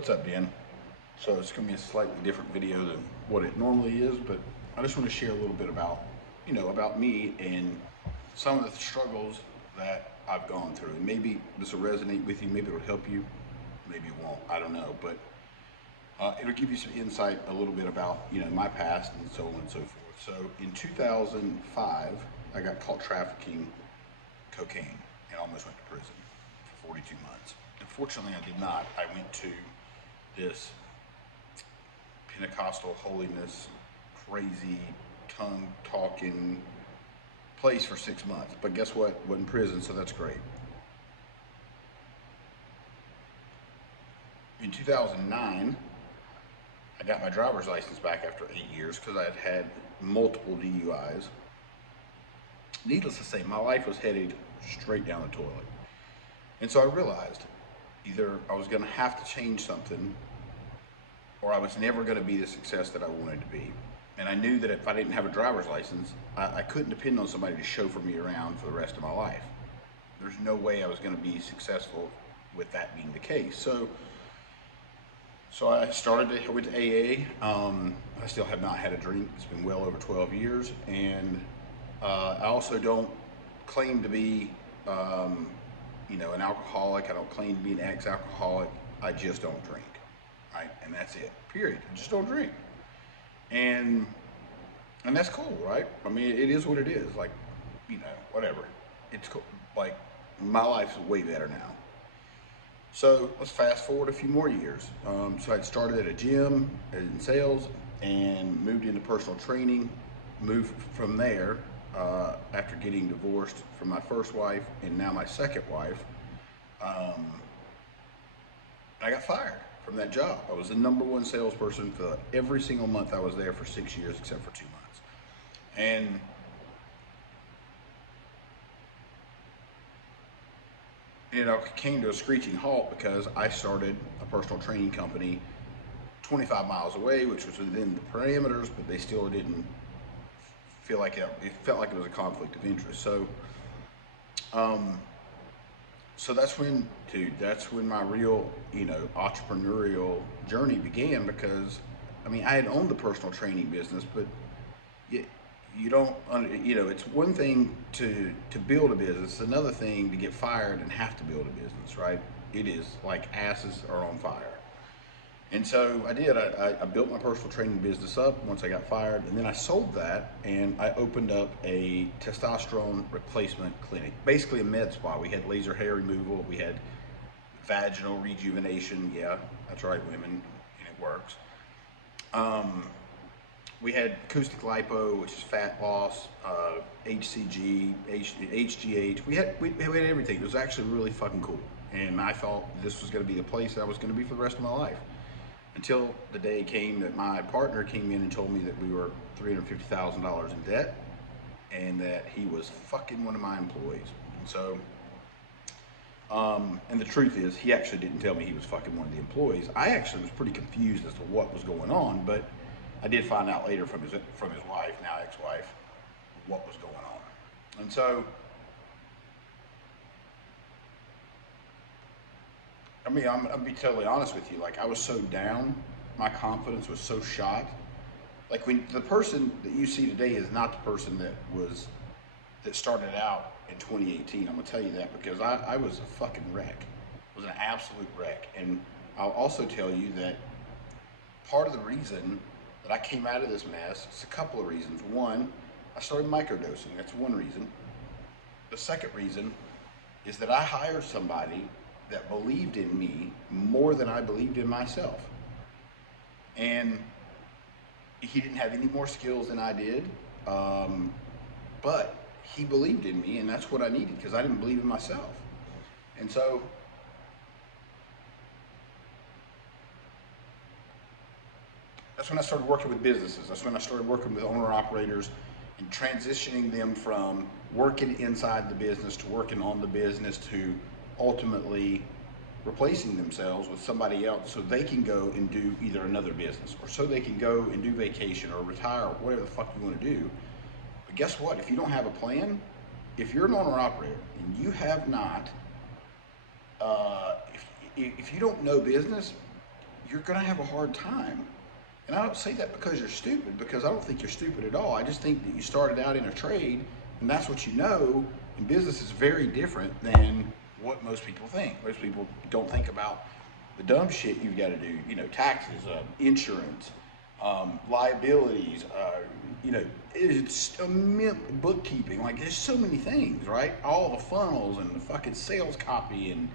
What's up, Dan? So it's going to be a slightly different video than what it normally is, but I just want to share a little bit about, about me and some of the struggles that I've gone through. And maybe this will resonate with you, maybe it'll help you, maybe it won't, I don't know. But it'll give you some insight a little bit about, my past and so on and so forth. So in 2005, I got caught trafficking cocaine and almost went to prison for 42 months. Unfortunately, I did not. I went to this Pentecostal holiness, crazy, tongue talking place for 6 months. But guess what? Wasn't in prison, so that's great. In 2009, I got my driver's license back after 8 years because I had had multiple DUIs. Needless to say, my life was headed straight down the toilet. And so I realized either I was going to have to change something or I was never going to be the success that I wanted to be. And I knew that if I didn't have a driver's license, I couldn't depend on somebody to chauffeur me around for the rest of my life. There's no way I was going to be successful with that being the case. So I went to AA. I still have not had a drink. It's been well over 12 years. And I also don't claim to be, an alcoholic. I don't claim to be an ex-alcoholic. I just don't drink. Right? And that's it, period. I just don't drink. And that's cool, right? I mean, it is what it is. Like, whatever. It's cool. Like, my life's way better now. So let's fast forward a few more years. So I'd started at a gym in sales and moved into personal training, moved from there after getting divorced from my first wife and now my second wife. I got fired from that job. I was the #1 salesperson for every single month I was there for 6 years except for 2 months. And it came to a screeching halt because I started a personal training company 25 miles away, which was within the parameters, but they still didn't feel like it felt like it was a conflict of interest. So that's when my real, entrepreneurial journey began, because I had owned the personal training business, but you don't, it's one thing to build a business, another thing to get fired and have to build a business, right? It is like asses are on fire. And so I did. I built my personal training business up once I got fired, and then I sold that, and I opened up a testosterone replacement clinic, basically a med spa. We had laser hair removal, we had vaginal rejuvenation. Yeah, that's right, women, and it works. We had acoustic lipo, which is fat loss, HCG, HGH. We had everything. It was actually really fucking cool, and I thought this was going to be the place that I was going to be for the rest of my life. Until the day came that my partner came in and told me that we were $350,000 in debt and that he was fucking one of my employees. And so, and the truth is, he actually didn't tell me he was fucking one of the employees. I actually was pretty confused as to what was going on, but I did find out later from his wife, now ex-wife, what was going on. And so, I'm gonna be totally honest with you. Like, I was so down, my confidence was so shot. Like, when the person that you see today is not the person that started out in 2018. I'm gonna tell you that because I was a fucking wreck. I was an absolute wreck. And I'll also tell you that part of the reason that I came out of this mess is a couple of reasons. One, I started microdosing. That's one reason. The second reason is that I hired somebody that believed in me more than I believed in myself. And he didn't have any more skills than I did, but he believed in me, and that's what I needed because I didn't believe in myself. And so that's when I started working with businesses. That's when I started working with owner-operators and transitioning them from working inside the business to working on the business to ultimately replacing themselves with somebody else so they can go and do either another business or so they can go and do vacation or retire or whatever the fuck you want to do. But guess what? If you don't have a plan, if you're an owner operator and you have not, if you don't know business, you're going to have a hard time. And I don't say that because you're stupid, because I don't think you're stupid at all. I just think that you started out in a trade and that's what you know, and business is very different than what most people think. Most people don't think about the dumb shit you've got to do, you know, taxes, insurance, liabilities, you know, it's bookkeeping. Like, there's so many things, right? All the funnels and the fucking sales copy and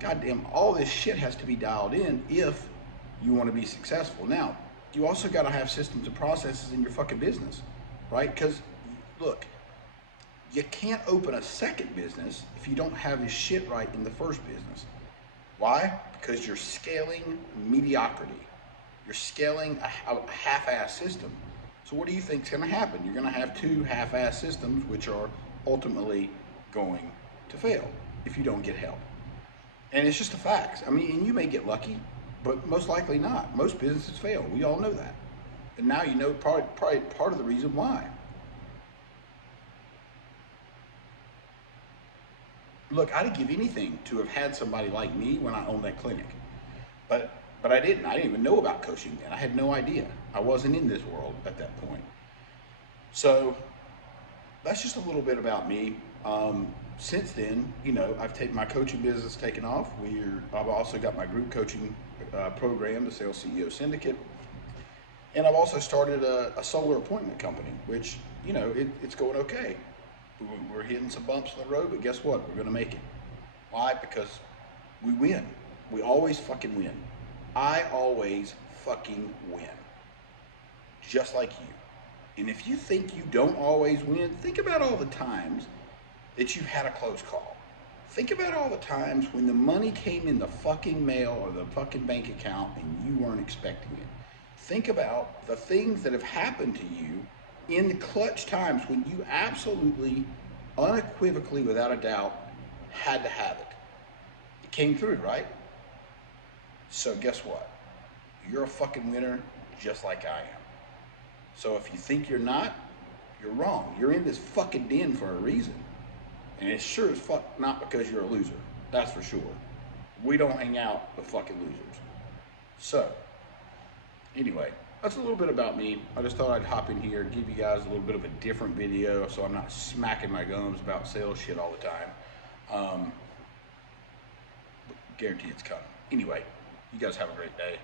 goddamn, all this shit has to be dialed in if you want to be successful. Now, you also got to have systems and processes in your fucking business, right? Because, look, you can't open a second business if you don't have your shit right in the first business. Why? Because you're scaling mediocrity. You're scaling a half-ass system. So what do you think is going to happen? You're going to have two half-ass systems which are ultimately going to fail if you don't get help. And it's just the facts. I mean, and you may get lucky, but most likely not. Most businesses fail. We all know that. And now you know probably part of the reason why. Look, I'd give anything to have had somebody like me when I owned that clinic. But I didn't. I didn't even know about coaching then. I had no idea. I wasn't in this world at that point. So that's just a little bit about me. Since then, you know, I've taken my coaching business taken off. I've also got my group coaching program, the Sales CEO Syndicate, and I've also started a solar appointment company, which, you know, it's going okay. We're hitting some bumps in the road, but guess what? We're going to make it. Why? Because we win. We always fucking win. I always fucking win. Just like you. And if you think you don't always win, think about all the times that you've had a close call. Think about all the times when the money came in the fucking mail or the fucking bank account and you weren't expecting it. Think about the things that have happened to you in the clutch times when you absolutely, unequivocally, without a doubt, had to have it. It came through, right? So guess what? You're a fucking winner just like I am. So if you think you're not, you're wrong. You're in this fucking den for a reason. And it's sure as fuck not because you're a loser. That's for sure. We don't hang out with fucking losers. So, anyway, that's a little bit about me. I just thought I'd hop in here and give you guys a little bit of a different video so I'm not smacking my gums about sales shit all the time. But guarantee it's coming. Anyway, you guys have a great day.